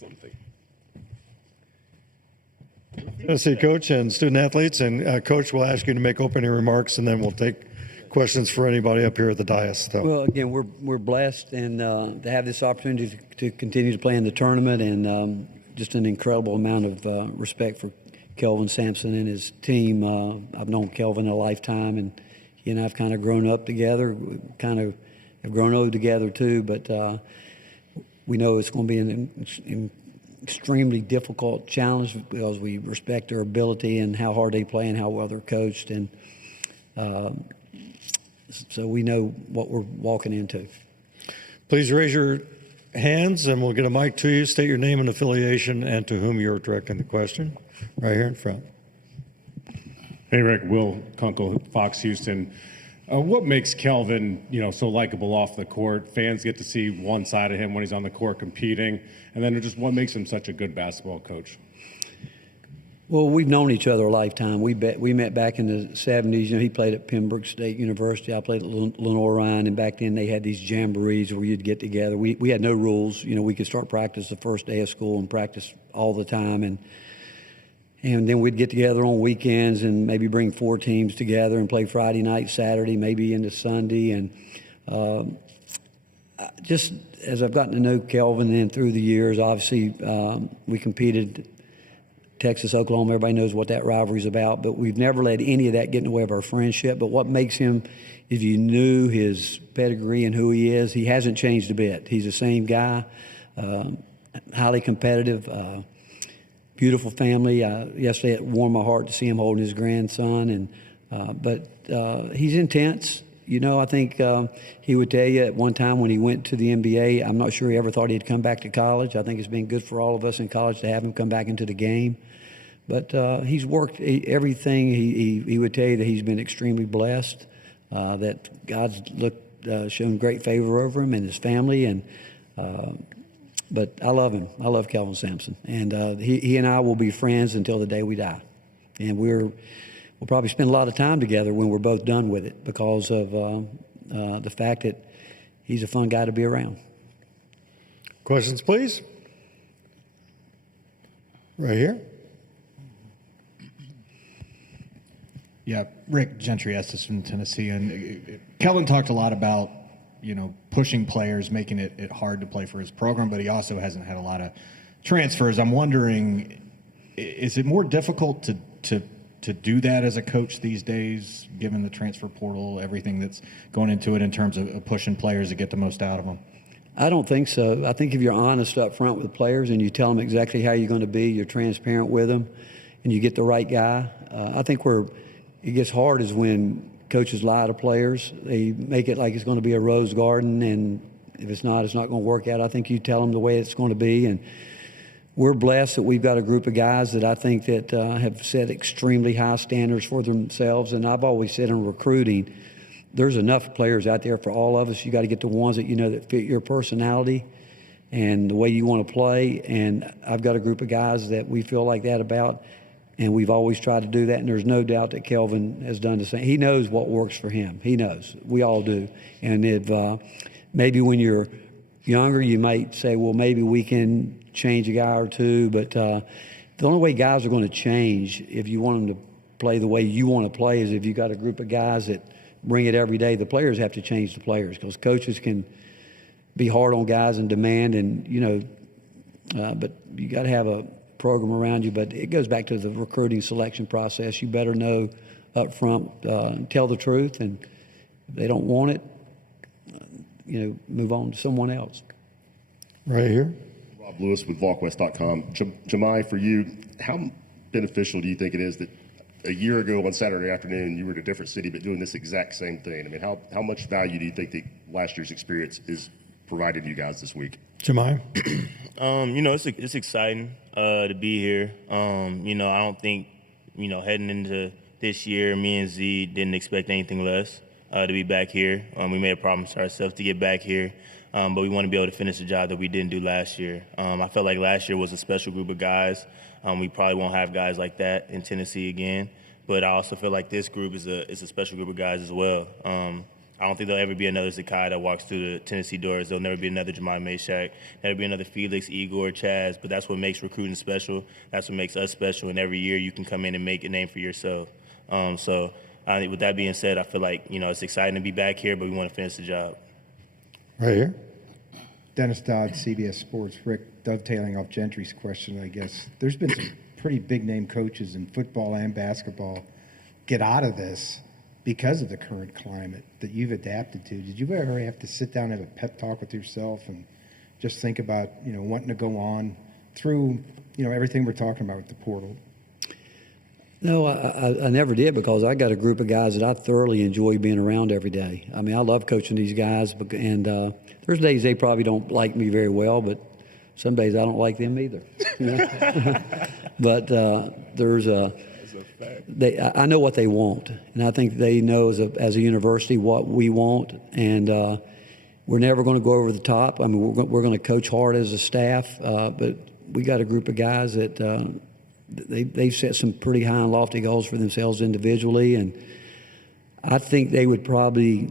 something. Tennessee coach and student athletes, and Coach will ask you to make opening remarks, and then we'll take questions for anybody up here at the dais. So. Well, again, we're blessed and to have this opportunity to continue to play in the tournament, and just an incredible amount of respect for Kelvin Sampson and his team. I've known Kelvin a lifetime, and he and I've kind of grown up together, kind of have grown old together too, but we know it's going to be an extremely difficult challenge because we respect their ability and how hard they play and how well they're coached, and so we know what we're walking into. Please raise your hands and we'll get a mic to you. State your name and affiliation and to whom you're directing the question. Right here in front. Hey, Rick. Will Kunkel, Fox Houston. What makes Kelvin, so likable off the court? Fans get to see one side of him when he's on the court competing, and then just what makes him such a good basketball coach? Well, we've known each other a lifetime. We met back in the 70s. He played at Pembroke State University. I played at Lenore Ryan, and back then they had these jamborees where you'd get together. We had no rules. We could start practice the first day of school and practice all the time, and then we'd get together on weekends and maybe bring 4 teams together and play Friday night, Saturday, maybe into Sunday. And just as I've gotten to know Kelvin and through the years, obviously we competed Texas, Oklahoma. Everybody knows what that rivalry is about, but we've never let any of that get in the way of our friendship. But what makes him, if you knew his pedigree and who he is, he hasn't changed a bit. He's the same guy, highly competitive, beautiful family. Yesterday it warmed my heart to see him holding his grandson, but he's intense. I think he would tell you at one time when he went to the NBA, I'm not sure he ever thought he'd come back to college. I think it's been good for all of us in college to have him come back into the game. But he's worked everything. He would tell you that he's been extremely blessed, that God's shown great favor over him and his family. But I love him. I love Kelvin Sampson. And he and I will be friends until the day we die. And we'll probably spend a lot of time together when we're both done with it because of the fact that he's a fun guy to be around. Questions, please? Right here. Yeah, Rick Gentry Estes from Tennessee. And Kelvin talked a lot about, pushing players, making it hard to play for his program, but he also hasn't had a lot of transfers. I'm wondering, is it more difficult to do that as a coach these days, given the transfer portal, everything that's going into it in terms of pushing players to get the most out of them? I don't think so. I think if you're honest up front with the players and you tell them exactly how you're going to be, you're transparent with them, and you get the right guy, I think where it gets hard is when coaches lie to players. They make it like it's going to be a rose garden, and if it's not going to work out. I think you tell them the way it's going to be, and we're blessed that we've got a group of guys that I think that have set extremely high standards for themselves. And I've always said in recruiting, there's enough players out there for all of us. You got to get the ones that that fit your personality and the way you want to play. And I've got a group of guys that we feel like that about, and we've always tried to do that. And there's no doubt that Kelvin has done the same. He knows what works for him. He knows. We all do. And if maybe when you're younger, you might say, well, maybe we can change a guy or two, but the only way guys are going to change if you want them to play the way you want to play is if you got a group of guys that bring it every day. The players have to change the players because coaches can be hard on guys and demand, and but you got to have a program around you. But it goes back to the recruiting selection process. You better know up front, tell the truth, and if they don't want it, move on to someone else. Right here. Rob Lewis with VolQuest.com. Jahmai, for you, how beneficial do you think it is that a year ago on Saturday afternoon you were in a different city but doing this exact same thing? I mean, how much value do you think that last year's experience is provided you guys this week? Jahmai? It's exciting to be here. I don't think, heading into this year, me and Z didn't expect anything less to be back here. We made a promise to ourselves to get back here. But we want to be able to finish the job that we didn't do last year. I felt like last year was a special group of guys. We probably won't have guys like that in Tennessee again. But I also feel like this group is a special group of guys as well. I don't think there'll ever be another Zakai that walks through the Tennessee doors. There'll never be another Jemai Meshack. There'll be another Felix, Igor, Chaz. But that's what makes recruiting special. That's what makes us special. And every year you can come in and make a name for yourself. So with that being said, I feel like, it's exciting to be back here, but we want to finish the job. Right here. Dennis Dodd, CBS Sports. Rick, dovetailing off Gentry's question, I guess. There's been some pretty big-name coaches in football and basketball get out of this because of the current climate that you've adapted to. Did you ever have to sit down and have a pep talk with yourself and just think about, wanting to go on through, everything we're talking about with the portal? No, I never did, because I got a group of guys that I thoroughly enjoy being around every day. I mean, I love coaching these guys, and there's days they probably don't like me very well, but some days I don't like them either. But I know what they want, and I think they know as a university what we want, and we're never going to go over the top. I mean, we're going to coach hard as a staff, but we got a group of guys that they've set some pretty high and lofty goals for themselves individually, and I think they would probably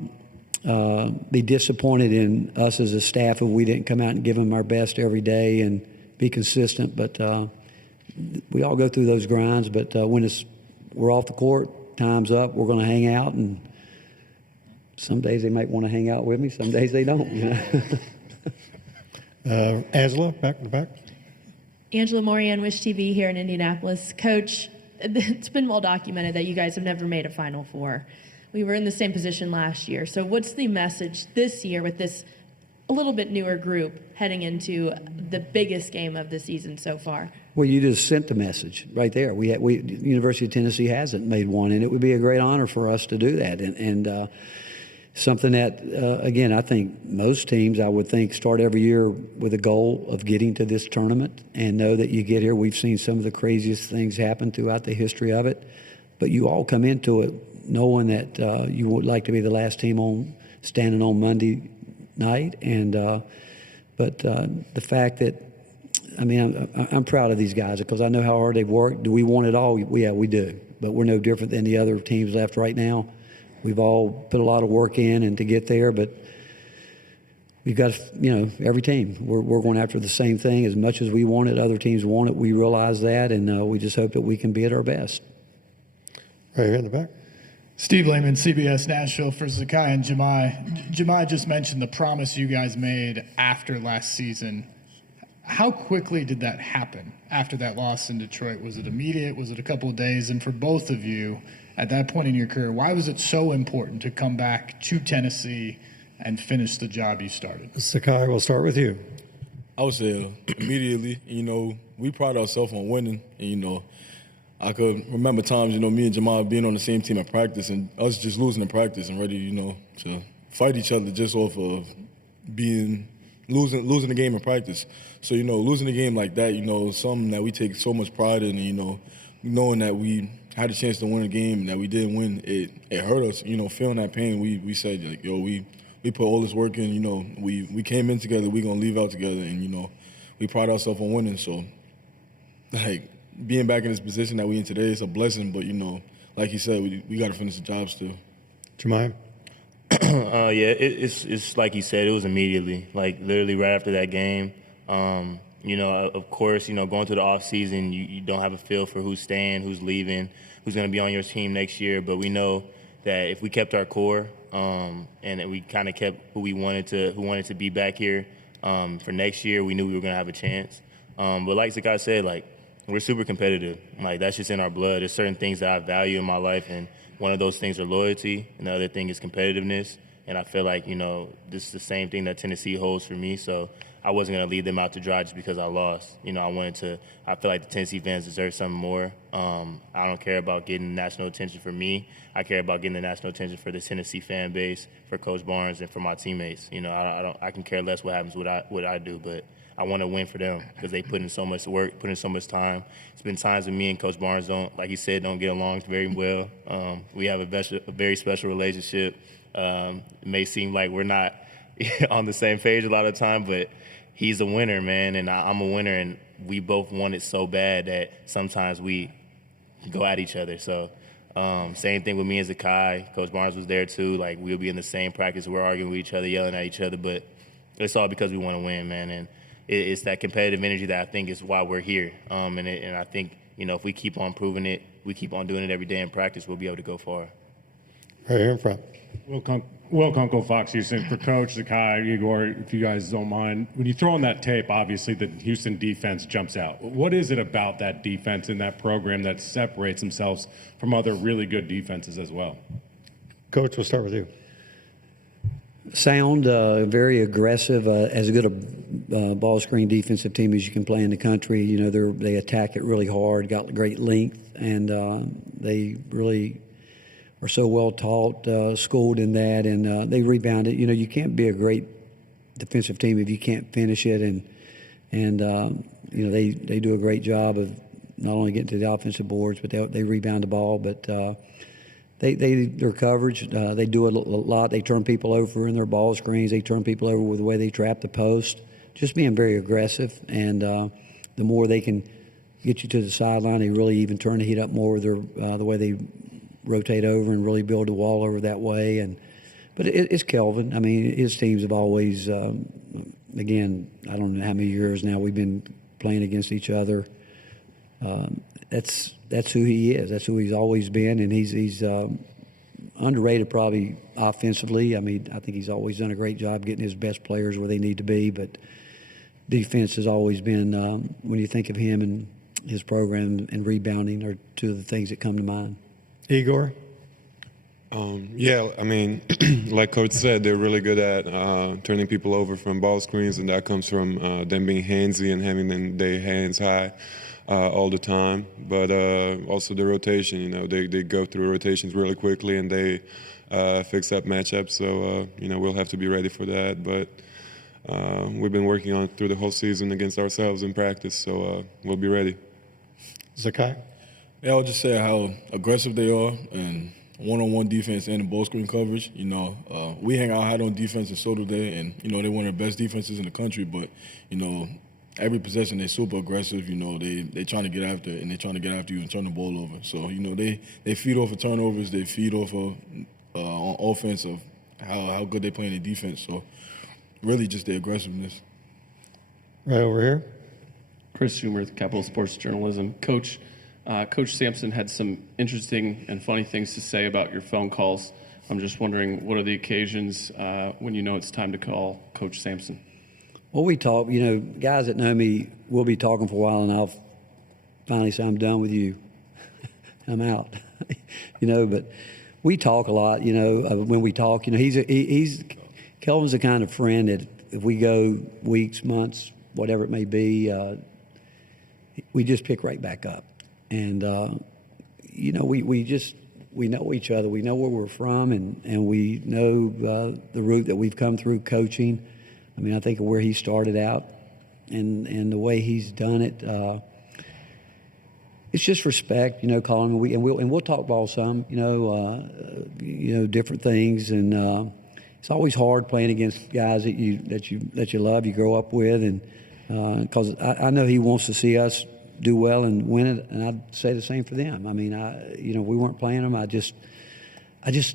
be disappointed in us as a staff if we didn't come out and give them our best every day and be consistent. But we all go through those grinds. But when we're off the court, time's up, we're going to hang out, and some days they might want to hang out with me, some days they don't. Angela, back to back. Angela Morian, Wish TV here in Indianapolis. Coach, it's been well documented that you guys have never made a Final Four. We were in the same position last year. So what's the message this year with this a little bit newer group heading into the biggest game of the season so far? Well, you just sent the message right there. University of Tennessee hasn't made one, and it would be a great honor for us to do that. And something that, again, I think most teams, I would think, start every year with a goal of getting to this tournament and know that you get here. We've seen some of the craziest things happen throughout the history of it, but you all come into it knowing that you would like to be the last team standing on Monday night. And but the fact that, I mean, I'm proud of these guys because I know how hard they've worked. Do we want it all? Yeah, we do. But we're no different than the other teams left right now. We've all put a lot of work in and to get there, but we've got, every team. We're going after the same thing. As much as we want it, other teams want it. We realize that, and we just hope that we can be at our best. Right here in the back. Steve Lehman, CBS Nashville for Zakai and Jemai. Jemai just mentioned the promise you guys made after last season. How quickly did that happen after that loss in Detroit? Was it immediate? Was it a couple of days? And for both of you, at that point in your career, why was it so important to come back to Tennessee and finish the job you started? Zakai, we'll start with you. I would say immediately. We pride ourselves on winning, and I could remember times, me and Jamal being on the same team at practice and us just losing in practice and ready, to fight each other just off of losing the game in practice. So, losing the game like that, something that we take so much pride in, knowing that we had a chance to win a game that we didn't win, it hurt us. Feeling that pain, we said, like, we put all this work in, we came in together, we going to leave out together, and, we pride ourselves on winning. So, like, being back in this position that we in today is a blessing, but, like you said, we got to finish the job still. Jemai? Yeah, it's like you said, it was immediately, like literally right after that game. Of course, going through the off season, you don't have a feel for who's staying, who's leaving, who's going to be on your team next year. But we know that if we kept our core, and that we kind of kept who wanted to be back here for next year, we knew we were going to have a chance. But like Zakai said, like, we're super competitive. Like, that's just in our blood. There's certain things that I value in my life, and one of those things are loyalty, and the other thing is competitiveness. And I feel like, this is the same thing that Tennessee holds for me. So I wasn't going to lead them out to dry just because I lost. I feel like the Tennessee fans deserve something more. I don't care about getting national attention for me. I care about getting the national attention for the Tennessee fan base, for Coach Barnes, and for my teammates. I can care less what happens with what I do, but I want to win for them because they put in so much work, put in so much time. It's been times when me and Coach Barnes don't get along very well. We have a very special relationship. It may seem like we're not on the same page a lot of the time, but he's a winner, man, and I'm a winner, and we both want it so bad that sometimes we go at each other. So Same thing with me and Zakai. Coach Barnes was there too. Like, we'll be in the same practice. We're arguing with each other, yelling at each other, but it's all because we want to win, man. And it's that competitive energy that I think is why we're here. And I think, if we keep on proving it, we keep on doing it every day in practice, we'll be able to go far. Right here in front. Will Kunkel, Fox Houston. For Coach, Zakai, Igor, if you guys don't mind, when you throw on that tape, obviously the Houston defense jumps out. What is it about that defense and that program that separates themselves from other really good defenses as well? Coach, we'll start with you. Sound, very aggressive, as good a ball screen defensive team as you can play in the country. They attack it really hard, got great length, and they really are so well taught, schooled in that, and they rebound it. You can't be a great defensive team if you can't finish it, and they do a great job of not only getting to the offensive boards, but they rebound the ball, but their coverage, they do a lot. They turn people over in their ball screens. They turn people over with the way they trap the post. Just being very aggressive, and the more they can get you to the sideline, they really even turn the heat up more with the way they rotate over and really build a wall over that way. But it's Kelvin. I mean, his teams have always, again, I don't know how many years now we've been playing against each other. That's who he is. That's who he's always been, and he's underrated probably offensively. I mean, I think he's always done a great job getting his best players where they need to be, but defense has always been, when you think of him and his program and rebounding, are two of the things that come to mind. Igor? Yeah, I mean, like Coach said, they're really good at turning people over from ball screens, and that comes from them being handsy and having their hands high all the time. But also the rotation, they go through rotations really quickly, and they fix up matchups. So, we'll have to be ready for that. But we've been working on it through the whole season against ourselves in practice, so we'll be ready. Zakai? Yeah, I'll just say how aggressive they are and one-on-one defense and the ball screen coverage. We hang out hard on defense, and so do they. And they're one of the best defenses in the country. But every possession they're super aggressive. They trying to get after it, and they're trying to get after you and turn the ball over. So they feed off of turnovers. They feed off of on offense of how good they play in the defense. So really just the aggressiveness. Right over here. Chris Schumer, Capital Sports Journalism. Coach Sampson had some interesting and funny things to say about your phone calls. I'm just wondering, what are the occasions when it's time to call Coach Sampson? Well, we talk, guys that know me, we'll be talking for a while, and I'll finally say, I'm done with you. I'm out. But we talk a lot, when we talk. Kelvin's the kind of friend that if we go weeks, months, whatever it may be, we just pick right back up. And, we know each other. We know where we're from, and we know the route that we've come through coaching. I mean, I think of where he started out and the way he's done it. It's just respect, calling him. We'll talk ball some, different things. And it's always hard playing against guys that you love, you grow up with, and because I know he wants to see us do well and win it, and I'd say the same for them. I mean, we weren't playing him. I just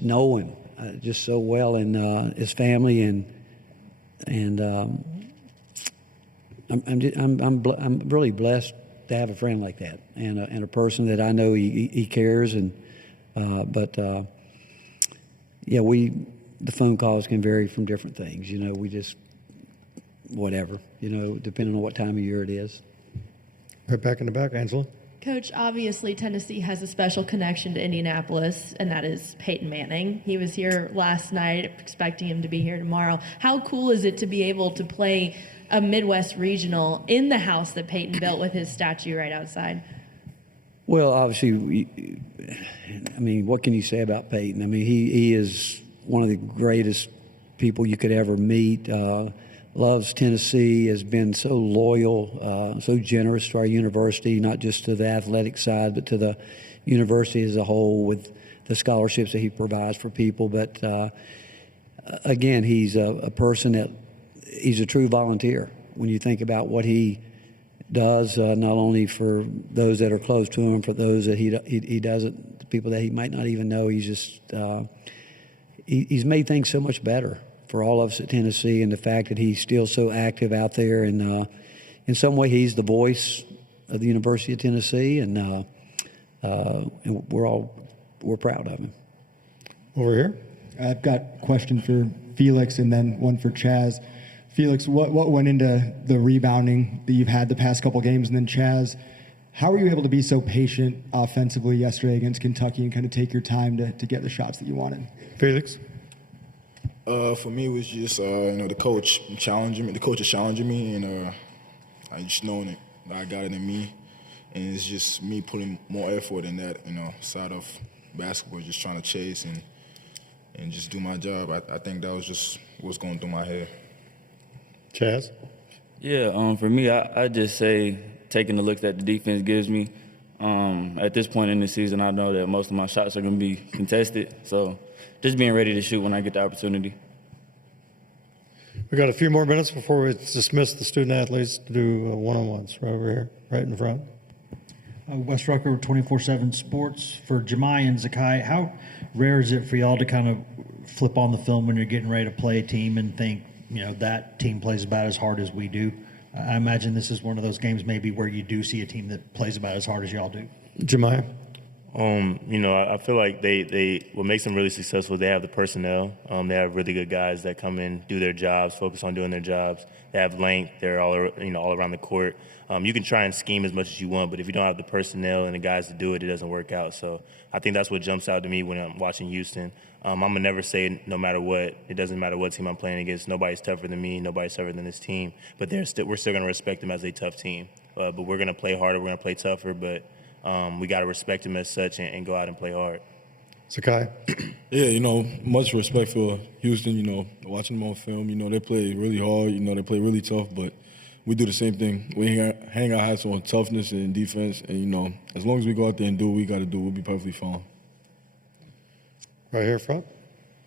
know him just so well, and his family, and I'm really blessed to have a friend like that, and a person that I know he cares, and the phone calls can vary from different things. We just whatever, depending on what time of year it is. Right back in the back, Angela. Coach, obviously Tennessee has a special connection to Indianapolis, and that is Peyton Manning. He was here last night, expecting him to be here tomorrow. How cool is it to be able to play a Midwest regional in the house that Peyton built with his statue right outside? Well, obviously, what can you say about Peyton? I mean, he is one of the greatest people you could ever meet. Loves Tennessee, has been so loyal, so generous to our university, not just to the athletic side, but to the university as a whole with the scholarships that he provides for people. But again, he's a person that he's a true volunteer. When you think about what he does, not only for those that are close to him, for those that he doesn't the people that he might not even know. He's just he's made things so much better for all of us at Tennessee, and the fact that he's still so active out there. And in some way, he's the voice of the University of Tennessee, and we're proud of him. Over here. I've got a question for Felix and then one for Chaz. Felix, what went into the rebounding that you've had the past couple games? And then Chaz, how were you able to be so patient offensively yesterday against Kentucky and kind of take your time to get the shots that you wanted? Felix? For me, it was just the coach challenging me. The coach is challenging me, and I just knowing it. I got it in me, and it's just me putting more effort in that side of basketball, just trying to chase and just do my job. I think that was just what's going through my head. Chaz? Yeah, for me, I just say taking the looks that the defense gives me. At this point in the season, I know that most of my shots are going to be contested, so just being ready to shoot when I get the opportunity. We've got a few more minutes before we dismiss the student athletes to do one-on-ones right over here, right in front. Wes Rucker, 24/7 Sports. For Jahmai and Zakai, how rare is it for y'all to kind of flip on the film when you're getting ready to play a team and think, that team plays about as hard as we do? I imagine this is one of those games maybe where you do see a team that plays about as hard as y'all do. Jahmai? I feel like they what makes them really successful, they have the personnel. They have really good guys that come in, do their jobs, focus on doing their jobs. They have length. They're all around the court. You can try and scheme as much as you want, but if you don't have the personnel and the guys to do it, it doesn't work out. So I think that's what jumps out to me when I'm watching Houston. I'm going to never say no matter what. It doesn't matter what team I'm playing against. Nobody's tougher than me. Nobody's tougher than this team. But we're still going to respect them as a tough team. But we're going to play harder. We're going to play tougher. But we got to respect them as such and go out and play hard. Sakai? Yeah, much respect for Houston. Watching them on film, they play really hard. They play really tough, but we do the same thing. We hang our hats on toughness and defense, and, as long as we go out there and do what we got to do, we'll be perfectly fine. Right here front.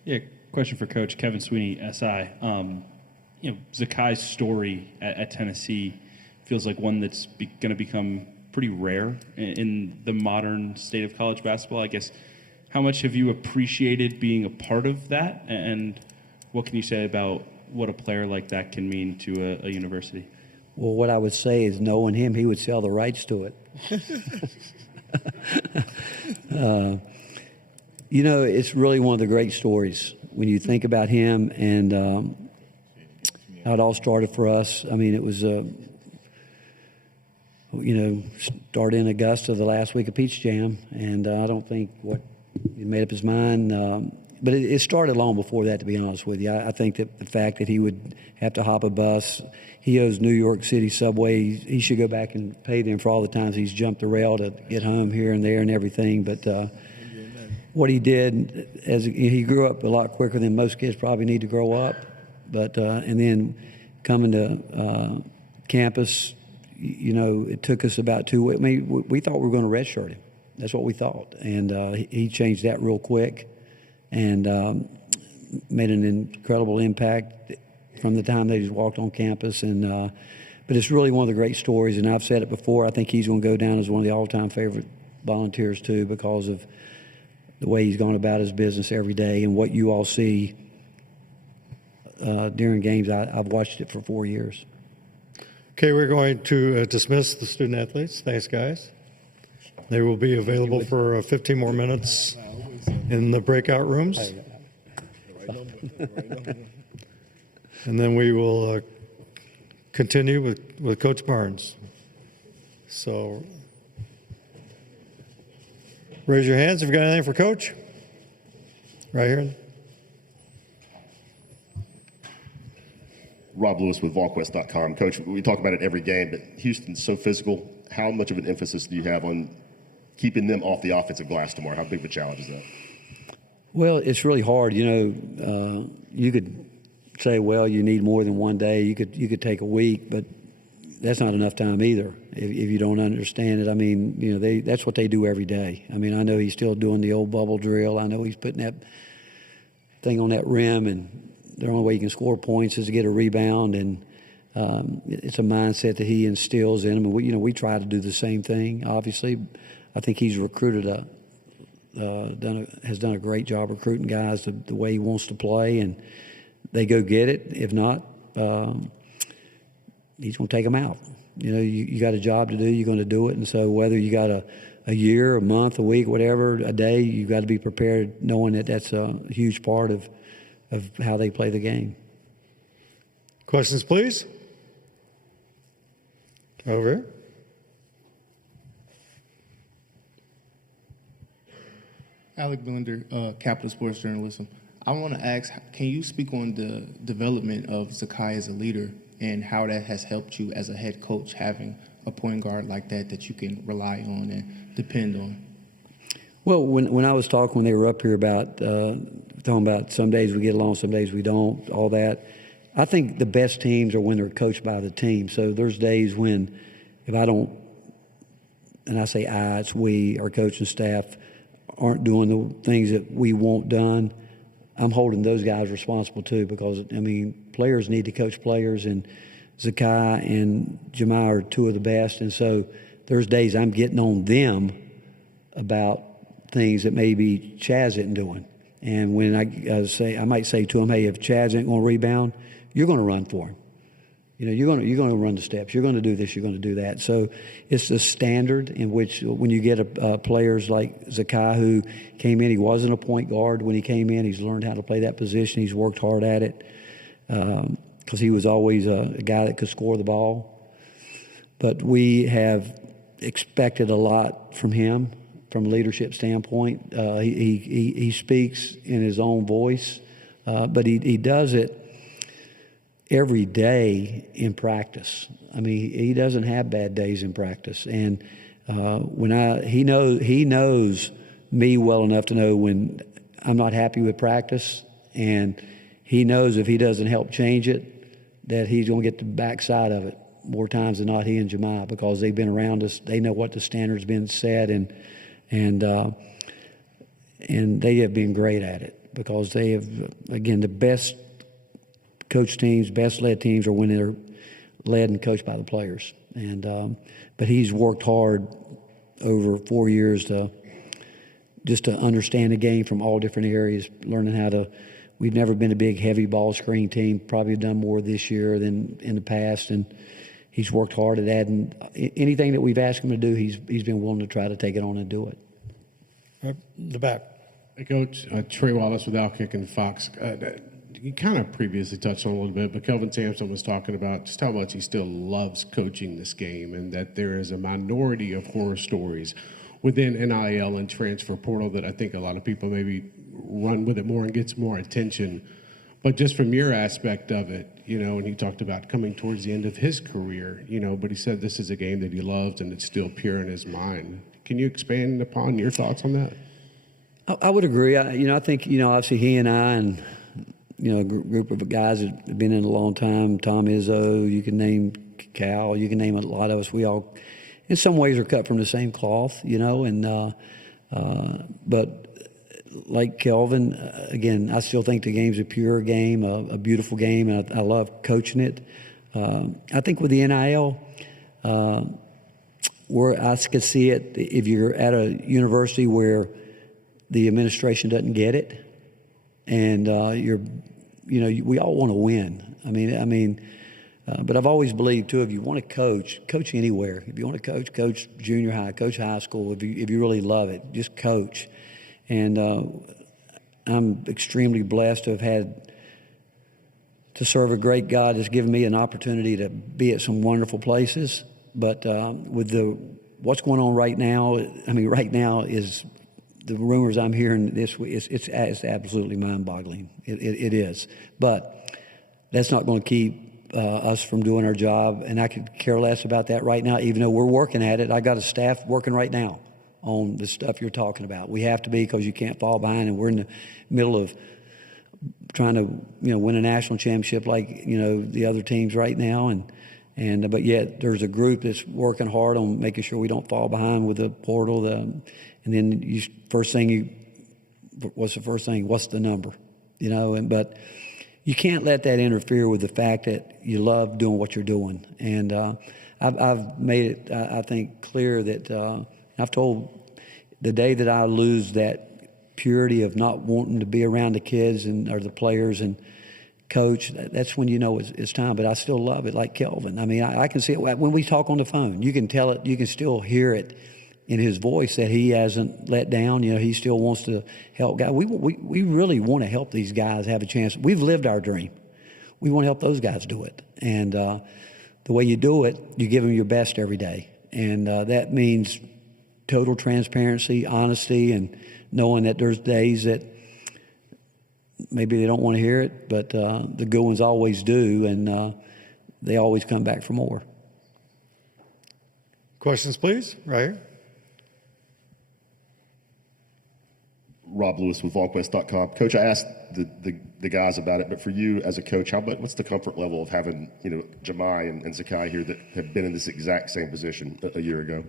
Yeah, question for Coach Kevin Sweeney, SI. Zakai's story at Tennessee feels like one that's going to become pretty rare in the modern state of college basketball. I guess, how much have you appreciated being a part of that, and what can you say about what a player like that can mean to a university? Well, what I would say is, knowing him, he would sell the rights to it. It's really one of the great stories when you think about him and how it all started for us. I mean, it was, started in Augusta the last week of Peach Jam, and I don't think he made up his mind. But it started long before that, to be honest with you. I think that the fact that he would have to hop a bus, he owes New York City Subway. He should go back and pay them for all the times he's jumped the rail to get home here and there and everything. But what he did, as he grew up a lot quicker than most kids probably need to grow up. But and then coming to campus, it took us about 2 weeks. I mean, we thought we were going to redshirt him. That's what we thought, and he changed that real quick. And made an incredible impact from the time that he's walked on campus. And but it's really one of the great stories, and I've said it before, I think he's going to go down as one of the all-time favorite volunteers too, because of the way he's gone about his business every day and what you all see during games. I've watched it for 4 years. Okay, we're going to dismiss the student athletes. Thanks, guys. They will be available for 15 more minutes in the breakout rooms. And then we will continue with Coach Barnes. So raise your hands if you've got anything for Coach. Right here. Rob Lewis with VolQuest.com. Coach, we talk about it every game, but Houston's so physical. How much of an emphasis do you have on keeping them off the offensive glass tomorrow? How big of a challenge is that? Well, it's really hard. You could say, well, you need more than 1 day. You could take a week, but that's not enough time either if you don't understand it. I mean, that's what they do every day. I mean, I know he's still doing the old bubble drill. I know he's putting that thing on that rim, and the only way you can score points is to get a rebound, and it's a mindset that he instills in them. And we try to do the same thing. Obviously, I think he's recruited a has done a great job recruiting guys the way he wants to play, and they go get it. If not, he's going to take them out. You know, you got a job to do, you're going to do it. And so whether you got a year, a month, a week, whatever, a day, you've got to be prepared knowing that that's a huge part of how they play the game. Questions, please? Over here. Alec Blender, Capital Sports Journalism. I want to ask, can you speak on the development of Zakai as a leader and how that has helped you as a head coach, having a point guard like that you can rely on and depend on? Well, when I was talking, when they were up here about talking about some days we get along, some days we don't, all that, I think the best teams are when they're coached by the team. So there's days when if I don't, and I say it's we, our coaching staff, aren't doing the things that we want done, I'm holding those guys responsible too, because, I mean, players need to coach players, and Zakai and Jemai are two of the best. And so there's days I'm getting on them about things that maybe Chaz isn't doing. And when I might say to him, hey, if Chaz ain't going to rebound, you're going to run for him. You know, you're going to run the steps. You're going to do this. You're going to do that. So it's the standard in which when you get players like Zakai, who came in, he wasn't a point guard when he came in. He's learned how to play that position. He's worked hard at it because he was always a guy that could score the ball. But we have expected a lot from him from a leadership standpoint. He speaks in his own voice, but he does it every day in practice. I mean, he doesn't have bad days in practice. And he knows me well enough to know when I'm not happy with practice, and he knows if he doesn't help change it, that he's going to get the backside of it more times than not, he and Jemai, because they've been around us. They know what the standard's been set, and they have been great at it, because they have, again, the best coach teams, best led teams are when they're led and coached by the players. And but he's worked hard over 4 years to understand the game from all different areas, learning how to. We've never been a big heavy ball screen team. Probably done more this year than in the past, and he's worked hard at adding anything that we've asked him to do. He's been willing to try to take it on and do it. The back. Hey, Coach, Trey Wallace with Outkick and Fox. You kind of previously touched on a little bit, but Kelvin Sampson was talking about just how much he still loves coaching this game, and that there is a minority of horror stories within NIL and transfer portal that I think a lot of people maybe run with it more and gets more attention. But just from your aspect of it, you know, and he talked about coming towards the end of his career, you know, but he said this is a game that he loves and it's still pure in his mind. Can you expand upon your thoughts on that? I would agree. I think, obviously he and I and, a group of guys that have been in a long time, Tom Izzo, you can name Cal, you can name a lot of us. We all, in some ways, are cut from the same cloth, but like Kelvin, again, I still think the game's a pure game, a beautiful game, and I love coaching it. I think with the NIL, where I could see it, if you're at a university where the administration doesn't get it, and we all want to win. But I've always believed too, if you want to coach anywhere. If you want to coach junior high, coach high school. If you really love it, just coach. And I'm extremely blessed to have had to serve a great God that's given me an opportunity to be at some wonderful places. But with what's going on right now, right now is the rumors I'm hearing this week. It's absolutely mind-boggling. It is. But that's not going to keep us from doing our job, and I could care less about that right now, even though we're working at it. I got a staff working right now on the stuff you're talking about. We have to be, because you can't fall behind, and we're in the middle of trying to win a national championship like the other teams right now, and but yet there's a group that's working hard on making sure we don't fall behind with the portal. And then what's the first thing? What's the number? But you can't let that interfere with the fact that you love doing what you're doing. And I've made it, I think, clear that I've told the day that I lose that purity of not wanting to be around the kids or the players and coach, that's when you know it's time. But I still love it, like Kelvin. I mean, I can see it when we talk on the phone. You can tell it. You can still hear it in his voice that he hasn't let down. You know, he still wants to help guys. We really want to help these guys have a chance. We've lived our dream. We want to help those guys do it. And the way you do it, you give them your best every day. And that means total transparency, honesty, and knowing that there's days that maybe they don't want to hear it, but the good ones always do, and they always come back for more. Questions, please. Right here. Rob Lewis with VolQuest.com. Coach, I asked the guys about it, but for you as a coach, what's the comfort level of having Jahmai and Zakai here that have been in this exact same position a year ago?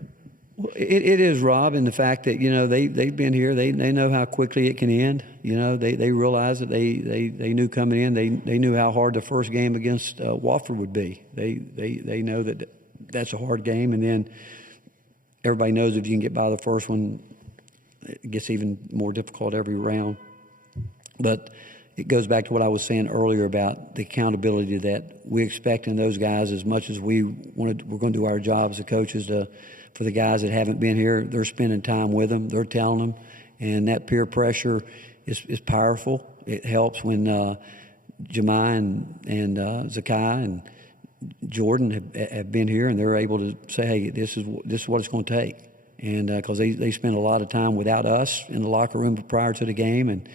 Well, it is, Rob, and the fact that they've been here, they know how quickly it can end. They realize that they knew coming in, they knew how hard the first game against Wofford would be. They know that that's a hard game, and then everybody knows if you can get by the first one, it gets even more difficult every round. But it goes back to what I was saying earlier about the accountability that we expect in those guys as much as we're going to do our job as coaches for the guys that haven't been here. They're spending time with them. They're telling them. And that peer pressure is powerful. It helps when Jahmai and Zakai and Jordan have been here, and they're able to say, hey, this is what it's going to take. And because they spend a lot of time without us in the locker room prior to the game, and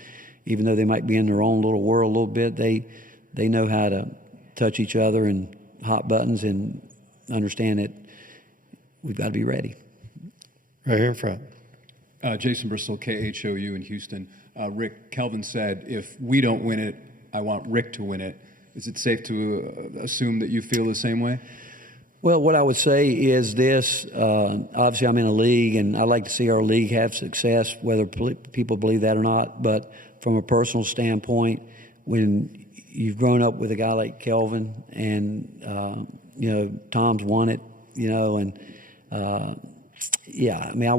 even though they might be in their own little world a little bit, they know how to touch each other and hot buttons and understand that we've got to be ready. Right here in front. Jason Bristol, KHOU in Houston. Rick, Kelvin said, if we don't win it, I want Rick to win it. Is it safe to assume that you feel the same way? Well, what I would say is this. Obviously, I'm in a league, and I like to see our league have success, whether people believe that or not. But from a personal standpoint, when you've grown up with a guy like Kelvin and, Tom's won it, and yeah, I mean,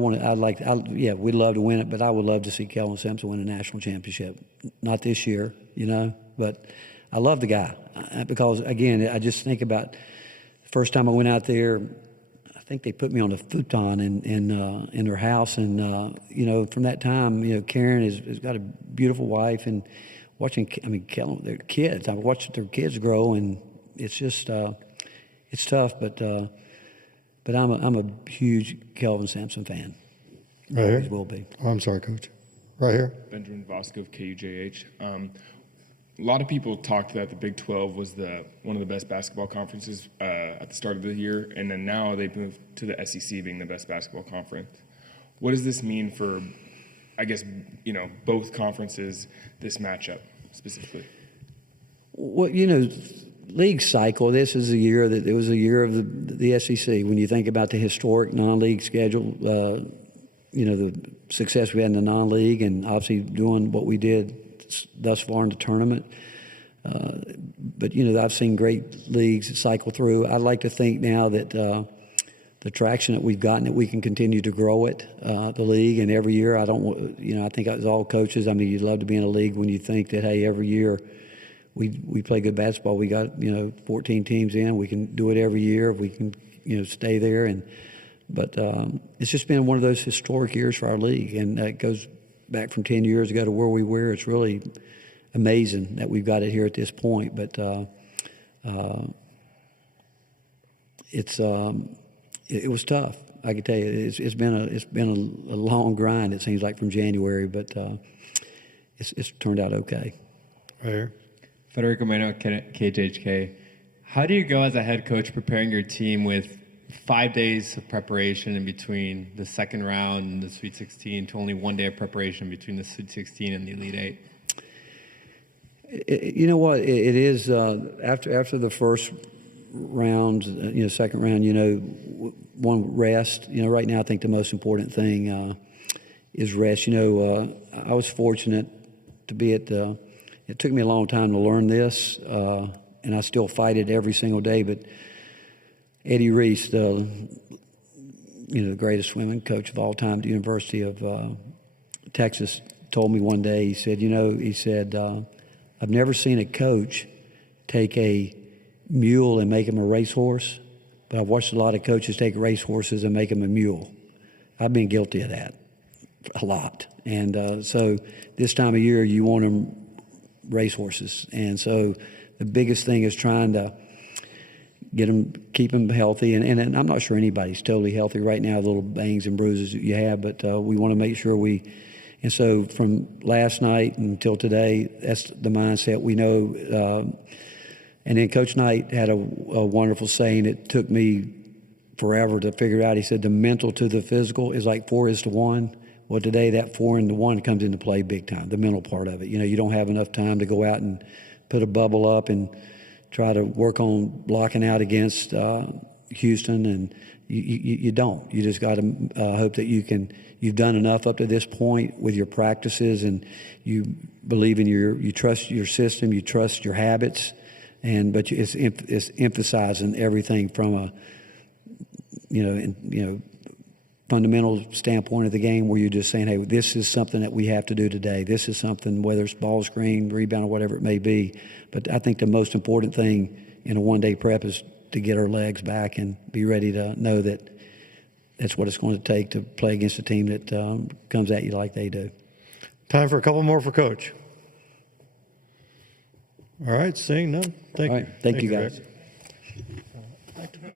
we'd love to win it, but I would love to see Kelvin Sampson win a national championship. Not this year, but I love the guy because, again, I just think about the first time I went out there, I think they put me on a futon in their house. And, from that time, Karen has got a beautiful wife, and Kelvin, their kids, I've watched their kids grow, and it's just, it's tough, but I'm a huge Kelvin Sampson fan. Right here. Always will be. Oh, I'm sorry, Coach. Right here. Benjamin Vasco of KUJH. A lot of people talked that the Big 12 was one of the best basketball conferences at the start of the year, and then now they've moved to the SEC being the best basketball conference. What does this mean for, I guess, both conferences, this matchup specifically? Well, league cycle, this is a year that it was a year of the SEC. When you think about the historic non-league schedule, the success we had in the non-league, and obviously doing what we did thus far in the tournament. But I've seen great leagues cycle through. I'd like to think now that the traction that we've gotten, that we can continue to grow it, the league, and every year I think as all coaches, you'd love to be in a league when you think that, hey, every year we play good basketball. We got 14 teams in. We can do it every year. We can stay there. But it's just been one of those historic years for our league, and it goes back from 10 years ago to where we were. It's really amazing that we've got it here at this point. But it was tough. I can tell you, it's been a long grind. It seems like from January, but it's turned out okay. Right here. Federico Mano, KJHK. How do you go as a head coach preparing your team with 5 days of preparation in between the second round and the Sweet 16 to only 1 day of preparation between the Sweet 16 and the Elite Eight? You know what? It is after the first round, second round, one rest. Right now I think the most important thing is rest. I was fortunate to be at it took me a long time to learn this, and I still fight it every single day, but Eddie Reese, the greatest swimming coach of all time at the University of Texas, told me one day, he said, I've never seen a coach take a mule and make him a racehorse, but I've watched a lot of coaches take racehorses and make them a mule. I've been guilty of that a lot. And so this time of year, you want them racehorses. And so the biggest thing is trying to keep them healthy. And I'm not sure anybody's totally healthy right now, little bangs and bruises that you have, but we want to make sure and so from last night until today, that's the mindset we know. And then Coach Knight had a wonderful saying. It took me forever to figure out. He said the mental to the physical is like 4:1. Well, today that 4:1 comes into play big time, the mental part of it. You don't have enough time to go out and put a bubble up and try to work on blocking out against Houston, and you don't. You just got to hope that you've done enough up to this point with your practices, and you believe in you trust your system, you trust your habits, but it's emphasizing everything from a fundamental standpoint of the game, where you're just saying, hey, this is something that we have to do today. This is something, whether it's ball screen, rebound, or whatever it may be. But I think the most important thing in a one-day prep is to get our legs back and be ready to know that that's what it's going to take to play against a team that comes at you like they do. Time for a couple more for Coach. All right, seeing none. Thank you. Thank you, guys. Greg.